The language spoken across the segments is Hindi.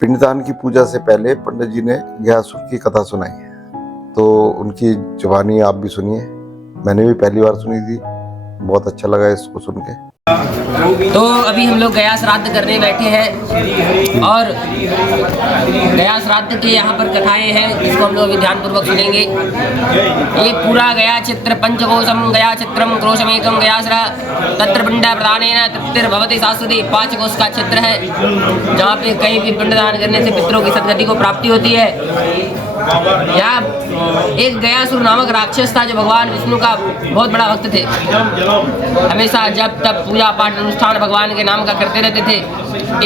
पिंडदान की पूजा से पहले पंडित जी ने गयासुर की कथा सुनाई है, तो उनकी जुबानी आप भी सुनिए। मैंने भी पहली बार सुनी थी, बहुत अच्छा लगा इसको सुन के। तो अभी हम लोग गया श्राद्ध करने बैठे हैं और गया श्राद्ध के यहाँ पर कथाएं हैं, जिसको हम लोग अभी ध्यानपूर्वक सुनेंगे। ये पूरा गया चित्र पंचकोशम गया चित्रम क्रोशमेकम गयाश्रा तत्र पिंड प्रदानेन तृप्तिर्भवति शाश्वती 5 कोश का चित्र है, जहाँ पे कहीं भी पिंडदान करने से पितरों की सदगति को प्राप्ति होती है। यहाँ एक गयासुर नामक राक्षस था, जो भगवान विष्णु का बहुत बड़ा भक्त थे। हमेशा जब तब पूजा पाठ अनुष्ठान भगवान के नाम का करते रहते थे।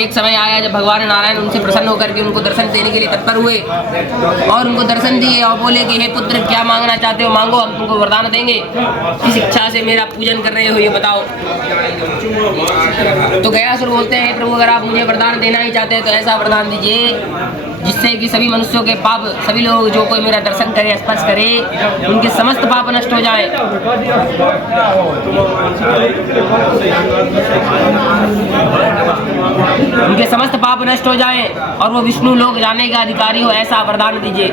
एक समय आया जब भगवान नारायण उनसे प्रसन्न होकर के उनको दर्शन देने के लिए तत्पर हुए और उनको दर्शन दिए और बोले कि हे पुत्र, क्या मांगना चाहते हो मांगो, हम तुमको वरदान देंगे। किस इच्छा से मेरा पूजन कर रहे हो ये बताओ। तो गयासुर बोलते हैं, प्रभु अगर आप मुझे वरदान देना ही चाहते हैं तो ऐसा वरदान दीजिए जिससे कि सभी मनुष्यों के पाप, सभी लोग जो कोई मेरा दर्शन करे, स्पर्श करे, उनके समस्त पाप नष्ट हो जाए। उनके समस्त पाप नष्ट हो जाए और वो विष्णु लोक जाने का अधिकारी हो, ऐसा वरदान दीजिए।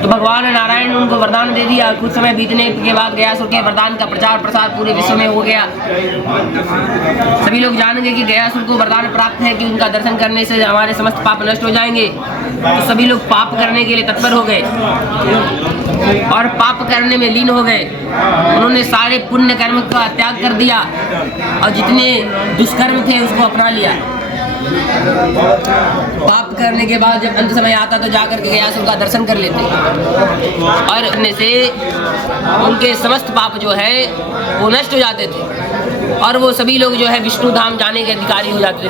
तो भगवान नारायण उनको वरदान दे दिया। कुछ समय बीतने के बाद गयासुर के वरदान का प्रचार प्रसार पूरे विश्व में हो गया। सभी लोग जानेंगे कि गयासुर को वरदान प्राप्त है कि उनका दर्शन करने से हमारे समस्त पाप नष्ट हो जाएंगे। तो सभी लोग पाप करने के लिए तत्पर हो गए और पाप करने में लीन हो गए। उन्होंने सारे पुण्य कर्म का त्याग कर दिया और जितने दुष्कर्म थे उसको अपना लिया। पाप करने के बाद जब अंत समय आता तो जाकर के गयासुर का दर्शन कर लेते और अपने से उनके समस्त पाप जो है वो नष्ट हो जाते थे और वो सभी लोग जो है विष्णु धाम जाने के अधिकारी हो जाते।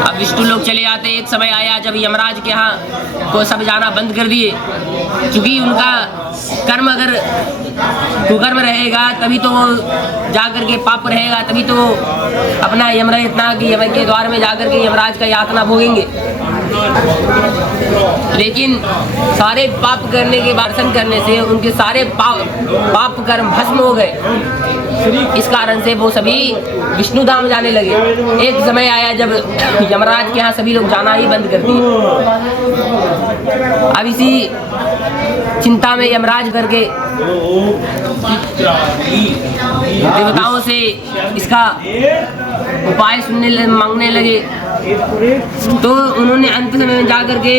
अब विष्णु लोग चले आते। एक समय आया जब यमराज के यहाँ को सब जाना बंद कर दिए, क्योंकि उनका कर्म अगर कुकर्म रहेगा तभी तो वो जाकर के पाप रहेगा, तभी तो अपना यमराज इतना कि यम के द्वार में जाकर के यमराज का यातना भोगेंगे। लेकिन सारे पाप करने के बाद दर्शन करने से उनके सारे पाप कर्म भस्म हो गए। इस कारण से वो सभी विष्णु धाम जाने लगे। एक समय आया जब यमराज के यहाँ सभी लोग जाना ही बंद कर दिए। अब इसी चिंता में यमराज करके देवताओं से इसका उपाय मांगने लगे। तो उन्होंने अंत समय में जाकर के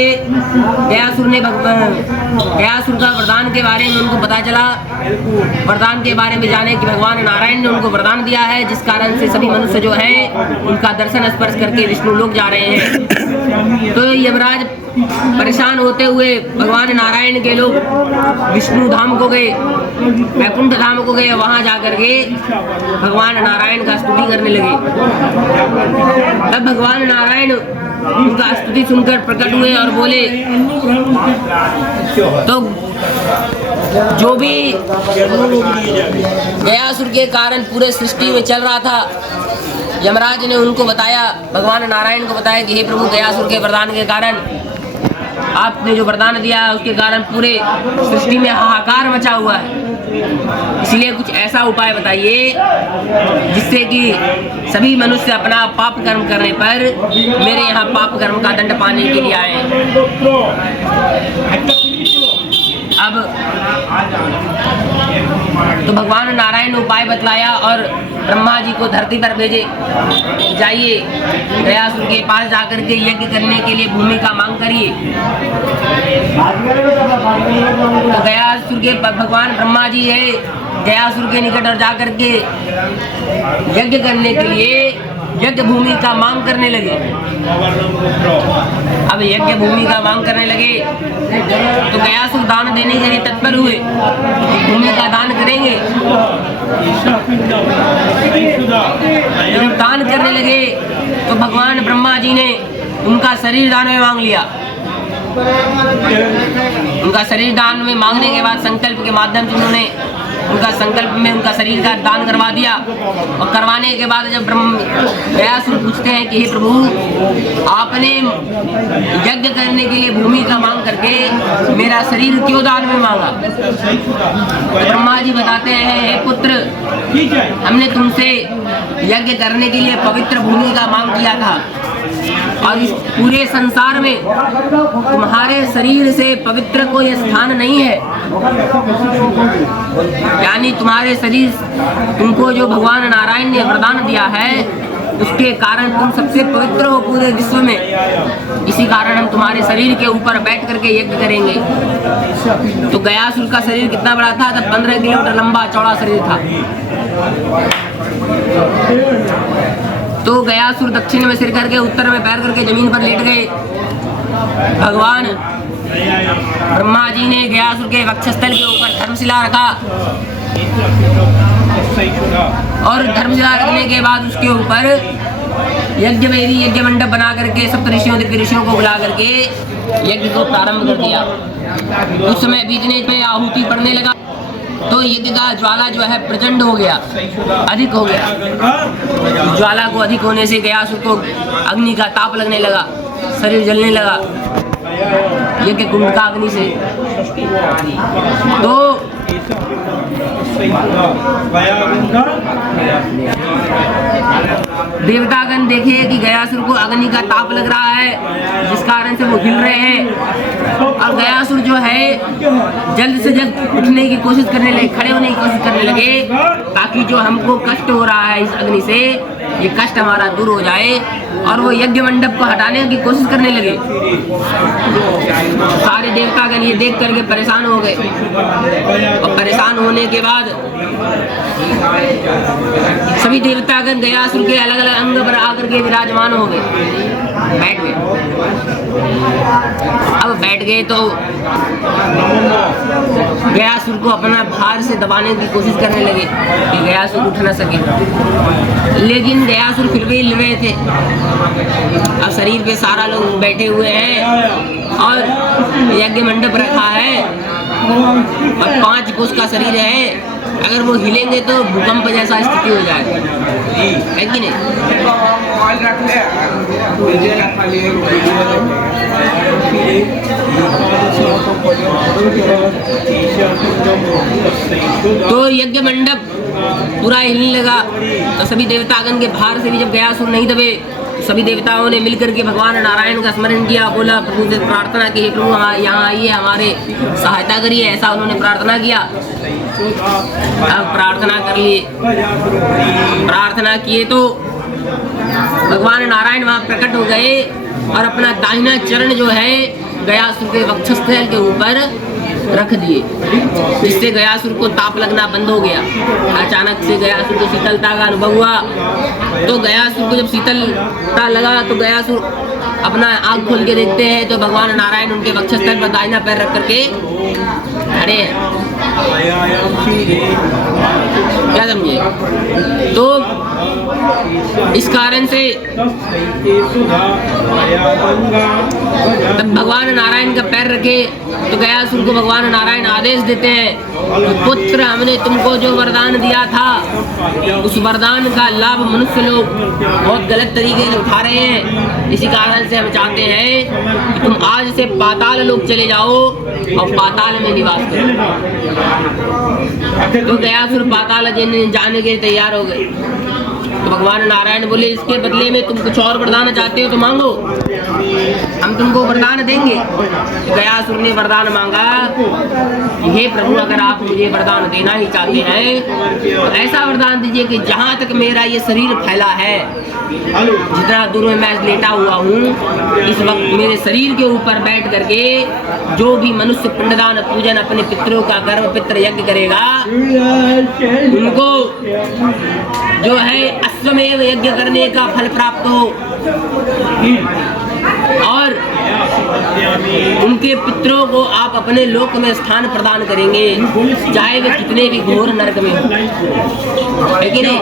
गयासुर का वरदान के बारे में उनको पता चला। वरदान के बारे में जाने कि भगवान नारायण ने उनको वरदान दिया है, जिस कारण से सभी मनुष्य जो है उनका दर्शन स्पर्श करके विष्णु लोक जा रहे हैं। तो यमराज परेशान होते हुए भगवान नारायण के लोग विष्णु धाम को गए, वैकुंठ धाम को गए। वहां जाकर के भगवान नारायण का स्तुति करने लगे। तब भगवान नारायण उनका स्तुति सुनकर प्रकट हुए और बोले, तो जो भी गयासुर के कारण पूरे सृष्टि में चल रहा था, यमराज ने उनको बताया, भगवान नारायण को बताया कि हे प्रभु, गयासुर के वरदान के कारण आपने जो वरदान दिया है उसके कारण पूरे सृष्टि में हाहाकार मचा हुआ है। इसलिए कुछ ऐसा उपाय बताइए जिससे कि सभी मनुष्य अपना पाप कर्म करने पर मेरे यहाँ पाप कर्म का दंड पाने के लिए आए। अब तो भगवान नारायण ने उपाय बतलाया और ब्रह्मा जी को धरती पर भेजे, जाइए गयासुर के पास जाकर के यज्ञ करने के लिए भूमि का मांग करिए। तो गयासुर के भगवान ब्रह्मा जी है गयासुर के निकट और जाकर के यज्ञ करने के लिए यज्ञ भूमि का मांग करने लगे। अब यज्ञ भूमि का मांग करने लगे तो गयासुर दान देने के लिए तत्पर हुए, भूमि का दान करेंगे। जब दान करने लगे तो भगवान ब्रह्मा जी ने उनका शरीर दान में मांग लिया। उनका शरीर दान में मांगने के बाद संकल्प के माध्यम से उन्होंने उनका संकल्प में उनका शरीर का दान करवा दिया। और करवाने के बाद जब गयासुर पूछते हैं कि हे प्रभु, आपने यज्ञ करने के लिए भूमि का मांग करके मेरा शरीर क्यों दान में मांगा? तो ब्रह्मा जी बताते हैं, हे पुत्र, हमने तुमसे यज्ञ करने के लिए पवित्र भूमि का मांग किया था और इस पूरे संसार में तुम्हारे शरीर से पवित्र कोई स्थान नहीं है। यानी तुम्हारे शरीर, तुमको जो भगवान नारायण ने वरदान दिया है उसके कारण तुम सबसे पवित्र हो पूरे विश्व में। इसी कारण हम तुम्हारे शरीर के ऊपर बैठ करके यज्ञ करेंगे। तो गयासुर का शरीर कितना बड़ा था? तब 15 किलोमीटर लंबा चौड़ा शरीर था। तो गयासुर दक्षिण में सिर करके उत्तर में पैर करके जमीन पर लेट गए। भगवान ब्रह्मा जी ने गयासुर के वक्षस्थल के ऊपर धर्मशिला रखा और धर्मशिला रखने के बाद उसके ऊपर यज्ञ वेदी, यज्ञ मंडप बना करके सप्त ऋषियों, दिव्य ऋषियों को बुला करके यज्ञ को प्रारंभ कर दिया। उस समय बीतने पे आहुति पड़ने लगा तो यज्ञ का ज्वाला जो है प्रचंड हो गया, अधिक हो गया। ज्वाला को अधिक होने से गयासुर को अग्नि का ताप लगने लगा, शरीर जलने लगा यज्ञ कुंड का अग्नि से। तो देवतागण देखे कि गयासुर को अग्नि का ताप लग रहा है, जिस कारण से वो हिल रहे हैं और गयासुर जो है जल्द से जल्द उठने की कोशिश करने लगे, खड़े होने की कोशिश करने लगे, ताकि जो हमको कष्ट हो रहा है इस अग्नि से, ये कष्ट हमारा दूर हो जाए। और वो यज्ञ मंडप को हटाने की कोशिश करने लगे। सारे देवतागण ये देख करके परेशान हो गए और परेशान होने के बाद सभी देवतागण गयासुर के अलग अलग अंग पर आकर के विराजमान हो गए, बैठ गए। अब बैठ गए तो गयासुर को अपना भार से दबाने की कोशिश करने लगे कि गयासुर उठ न सके, लेकिन गयासुर फिर भी हिल रहे थे। अब शरीर पे सारा लोग बैठे हुए हैं और यज्ञ मंडप रखा है और 5 कोस का शरीर है, अगर वो हिलेंगे तो भूकंप जैसा स्थिति हो जाए, है कि नहीं? तो यज्ञ मंडप पूरा हिलने लगा। तो सभी देवतागण के भार से भी जब गयासुर नहीं दबे, तो सभी देवताओं ने मिलकर के भगवान नारायण का स्मरण किया, बोला प्रभु से प्रार्थना की, प्रभु यहाँ आइए, हमारे सहायता करिए, ऐसा उन्होंने प्रार्थना किया। अब प्रार्थना कर लिए, प्रार्थना किए तो भगवान नारायण वहाँ प्रकट हो गए और अपना दाहिना चरण जो है गयासुर के वक्षस्थल के ऊपर रख दिए, जिससे गयासुर को ताप लगना बंद हो गया। अचानक से गयासुर को शीतलता का अनुभव हुआ। तो गयासुर को जब शीतलता लगा तो गयासुर अपना आँख खोल के देखते हैं तो भगवान नारायण उनके वक्षस्थल पर दाहिना पैर रख करके खड़े हैं। क्या समझे? तो इस कारण से तब भगवान नारायण का पैर रखे तो गयासुर को भगवान नारायण आदेश देते हैं कि पुत्र, हमने तुमको जो वरदान दिया था उस वरदान का लाभ मनुष्य लोग बहुत गलत तरीके से उठा रहे हैं। इसी कारण से हम चाहते हैं कि तुम आज से पाताल लोक चले जाओ और पाताल में निवास करो। तो गयासुर पाताल जाने के तैयार हो गए। तो भगवान नारायण बोले, इसके बदले में तुम कुछ और वरदान चाहते हो तो मांगो, हम तुमको वरदान देंगे। गयासुर ने वरदान मांगा, हे प्रभु, अगर आप मुझे वरदान देना ही चाहते हैं तो ऐसा वरदान दीजिए कि जहाँ तक मेरा ये शरीर फैला है, जितना दूर में मैं लेटा हुआ हूँ, इस वक्त मेरे शरीर के ऊपर बैठ करके जो भी मनुष्य पिंडदान पूजन अपने पितरों का गर्भ पितृ यज्ञ करेगा, उनको जो है अश्वमेव यज्ञ करने का फल प्राप्त हो और उनके पितरों को आप अपने लोक में स्थान प्रदान करेंगे, चाहे वे कितने भी घोर नरक में हो, है कि नहीं?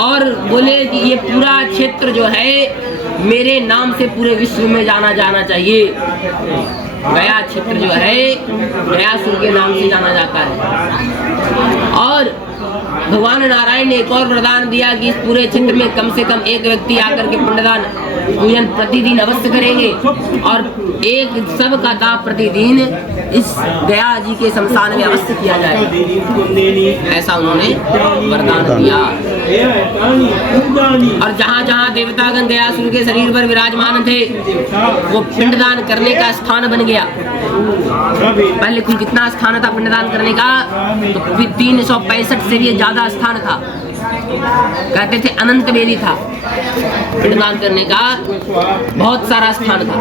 और बोले कि ये पूरा क्षेत्र जो है मेरे नाम से पूरे विश्व में जाना चाहिए। गया क्षेत्र जो है गयासुर के नाम से जाना जाता है। और भगवान नारायण ने एक और वरदान दिया कि इस पूरे क्षेत्र में कम से कम एक व्यक्ति आकर के पिंडदान पूजन प्रतिदिन अवश्य करेंगे और एक सब का दाप प्रतिदिन इस गया जी के शमशान में अवश्य किया जाएगा, ऐसा उन्होंने वरदान दिया। और जहाँ जहाँ देवतागण गयासुर के शरीर पर विराजमान थे वो पिंडदान करने का स्थान बन गया। पहले कुल कितना स्थान था पिंडदान करने का, तो 365 से भी ज्यादा स्थान था, कहते थे अनंत वेदी था पिंडदान करने का, बहुत सारा स्थान था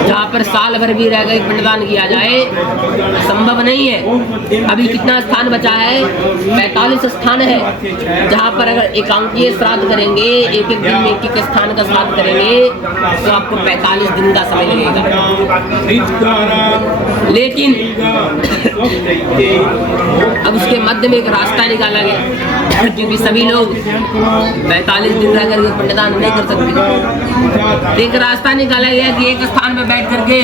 जहाँ पर साल भर भी रह गए पिंडदान किया जाए संभव नहीं है। अभी कितना स्थान बचा है, 45 स्थान है जहाँ पर अगर एकांकीय श्राद्ध करेंगे, एक एक दिन में एक एक स्थान का श्राद्ध करेंगे तो आपको 45 दिन का समय लगेगा। लेकिन अब उसके मध्य में एक रास्ता निकाला गया, क्योंकि सभी लोग 45 दिन रह करके पिंडदान नहीं कर सकते। एक रास्ता निकाला गया कि एक स्थान पर बैठ करके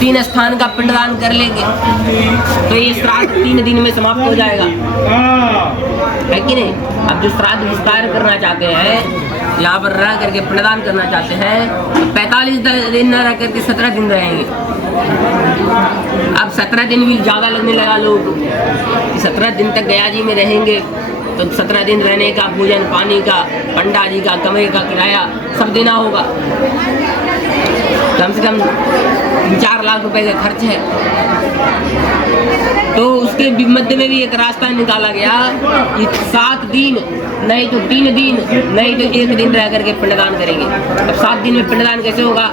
3 स्थान का पिंडदान कर लेंगे तो ये श्राद्ध 3 दिन में समाप्त हो जाएगा, है कि नहीं। अब जो श्राद्ध विस्तार करना चाहते हैं, यहाँ पर रह करके पिंडदान करना चाहते हैं, तो 45 दिन न रह करके 17 दिन रहेंगे। अब 17 दिन भी ज़्यादा लगने लगा लोग, 17 दिन तक गया जी में रहेंगे तो 17 दिन रहने का, भोजन पानी का, पंडा जी का, कमरे का किराया सब देना होगा, कम से कम 4 लाख रुपए का खर्च है। तो उसके मध्य में भी एक रास्ता निकाला गया कि 7 दिन नहीं तो 3 दिन नहीं तो 1 दिन रह करके पिंडदान करेंगे। अब 7 दिन में पिंडदान कैसे होगा,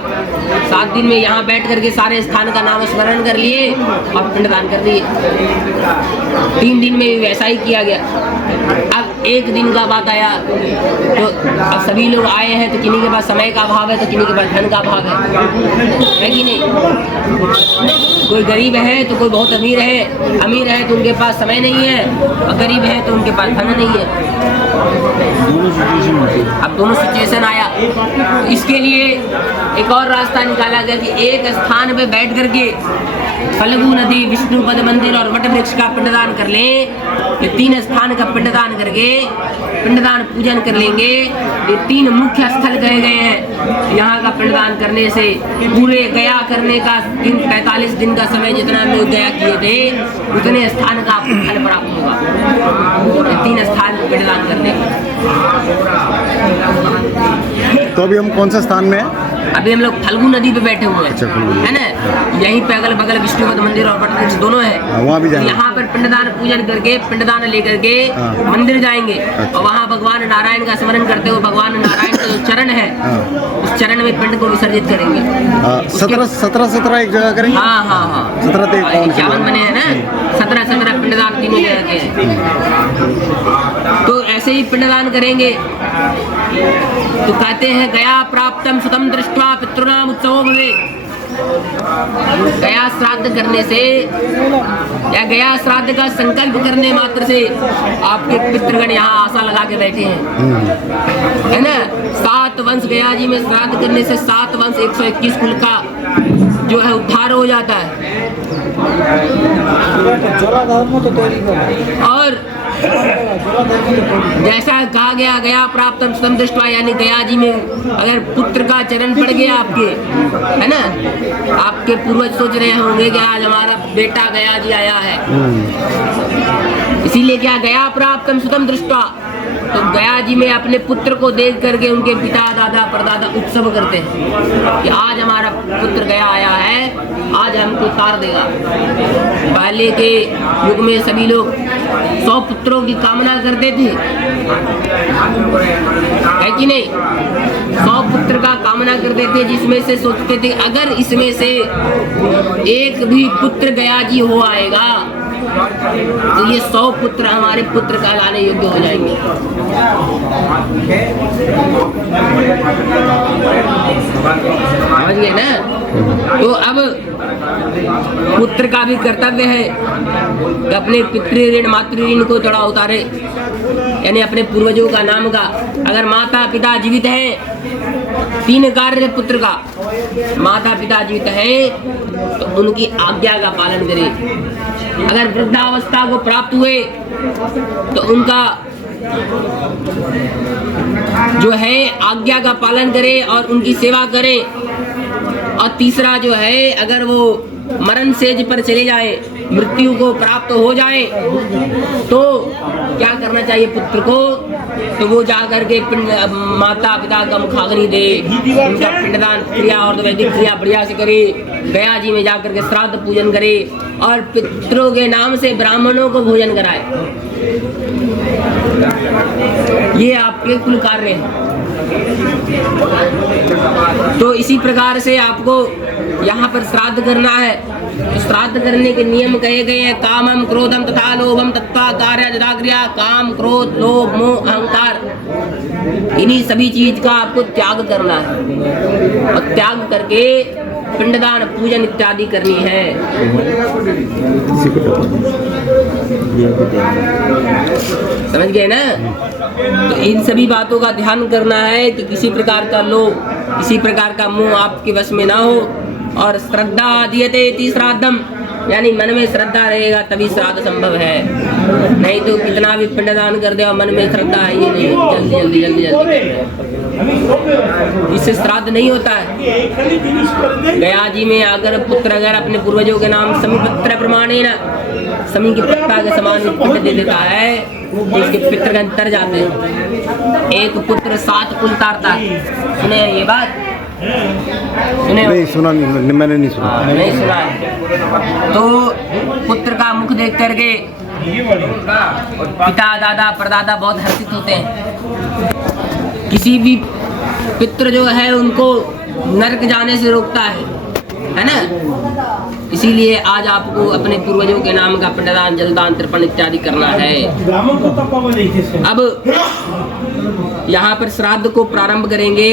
7 दिन में यहाँ बैठ करके सारे स्थान का नाम स्मरण कर लिए और पिंडदान कर दिए। 3 दिन में भी वैसा ही किया गया। अब 1 दिन का बात आया तो अब सभी लोग आए हैं तो किन्हीं के पास समय का अभाव है तो किन्हीं के पास धन का अभाव है कि नहीं। कोई गरीब है तो कोई बहुत अमीर है तो उनके पास समय नहीं है, और गरीब है तो उनके पास धन नहीं है। अब दोनों सिचुएशन आया, इसके लिए एक और रास्ता निकाला गया कि एक स्थान पे बैठ करके फल्गु नदी, विष्णु पद मंदिर और वट वृक्ष का पिंडदान कर लें। ये 3 स्थान का पिंडदान करके पिंडदान पूजन कर लेंगे। ये 3 मुख्य स्थल कहे गए हैं। यहाँ का पिंडदान करने से पूरे गया करने का 45 दिन का समय जितना लोग गया किए थे उतने स्थान का आपको फल प्राप्त होगा। ये 3 स्थान पिंडदान करने का। तो अभी हम कौन सा स्थान में हैं? अभी हम लोग फल्गु नदी पे बैठे हुए हैं, है ना। यहीं पे अगल बगल विष्णुपद मंदिर और वट वृक्ष दोनों है, वहाँ भी जाएंगे। यहाँ पर पिंडदान पूजन करके पिंडदान लेकर के मंदिर जाएंगे और वहाँ भगवान नारायण का स्मरण करते हुए भगवान नारायण का जो चरण है उस चरण में पिंड को विसर्जित करेंगे। 17 एक जगह करेंगे। हाँ 17 51 बने हैं ना, 17 पिंडदान तीनों जगह के हैं। तो ऐसे ही पिंडदान करेंगे तो कहते हैं गया प्राप्तम सुतम दृष्ट्वा पितृणाम उत्सवो भवेत्। गया श्राद्ध करने से या गया श्राद्ध का संकल्प करने मात्र से आपके पितृगण यहाँ आशा लगा के बैठे हैं, है ना। 7 वंश गया जी में श्राद्ध करने से 7 वंश 121 कुल का जो है उद्धार हो जाता है। और जैसा कहा गया गया प्राप्त सुतम दृष्ट्वा, यानी गया जी में अगर पुत्र का चरण पड़ गया आपके, है ना, आपके पूर्वज सोच रहे होंगे कि आज हमारा बेटा गया जी आया है, इसीलिए क्या गया प्राप्त सुतम दृष्ट्वा, तो गया जी में अपने पुत्र को देख करके उनके पिता दादा परदादा उत्सव करते हैं कि आज हमारा पुत्र गया आया है, आज हमको तार देगा। पहले के युग में सभी लोग 100 पुत्रों की कामना करते थे, है कि नहीं। 100 पुत्र का कामना करते थे, जिसमें से सोचते थे अगर इसमें से एक भी पुत्र गया जी हो आएगा तो ये 100 पुत्र हमारे पुत्र कहलाने योग्य हो जाएंगे। समझ गए ना। तो अब पुत्र का भी कर्तव्य है कि अपने पितृ ऋण मातृ ऋण को थोड़ा उतारे, यानी अपने पूर्वजों का नाम का। अगर माता पिता जीवित हैं, 3 कार्य पुत्र का, माता पिता जीवित हैं तो उनकी आज्ञा का पालन करें। अगर वृद्धावस्था को प्राप्त हुए तो उनका जो है आज्ञा का पालन करें और उनकी सेवा करें। और तीसरा जो है, अगर वो मरण सेज पर चले जाए, मृत्यु को प्राप्त हो जाए, तो क्या करना चाहिए पुत्र को? तो वो जाकर के माता पिता का मुखाग्नि दे, उनका पिंडदान क्रिया और वैदिक क्रिया बढ़िया से करे, गया जी में जाकर के श्राद्ध पूजन करे और पितरों के नाम से ब्राह्मणों को भोजन कराए। ये आपके कुल कार्य हैं। तो इसी प्रकार से आपको यहाँ पर श्राद्ध करना है। तो श्राद्ध करने के नियम कहे गए हैं, कामम क्रोधम तथा लोभम तत्वा कार्य यथा क्रिया। काम, क्रोध, लोभ, मोह, अहंकार, इन्हीं सभी चीज का आपको त्याग करना है और त्याग करके पिंडदान पूजन इत्यादि करनी है। समझ गए ना? तो इन सभी बातों का ध्यान करना है कि किसी प्रकार का लोभ, किसी प्रकार का मोह आपके वश में ना हो। और श्रद्धा दीयते इति श्राद्धम, यानी मन में श्रद्धा रहेगा तभी श्राद्ध संभव है। नहीं तो कितना भी पिंडदान कर दे और मन में श्रद्धा है ये नहीं, जल्दी इससे श्राद्ध नहीं होता है। गया जी में अगर पुत्र अगर अपने पूर्वजों के नाम समीपत्र प्रमाणेन, समी की पत्ता के समान पिंड दे देता है तो इसके पितृगण तर जाते हैं। एक पुत्र 7 कुल तारता। सुने ये बात? सुने? नहीं सुना, नहीं मैंने नहीं सुना। नहीं सुना है। तो पुत्र का मुख देख करके पिता, दादा, परदादा बहुत हर्षित होते हैं। किसी भी पितृ जो है उनको नरक जाने से रोकता है ना? इसीलिए आज आपको अपने पूर्वजों के नाम का पिंडदान, जलदान, तर्पण इत्यादि करना है। अब यहाँ पर श्राद्ध को प्रारंभ करेंगे।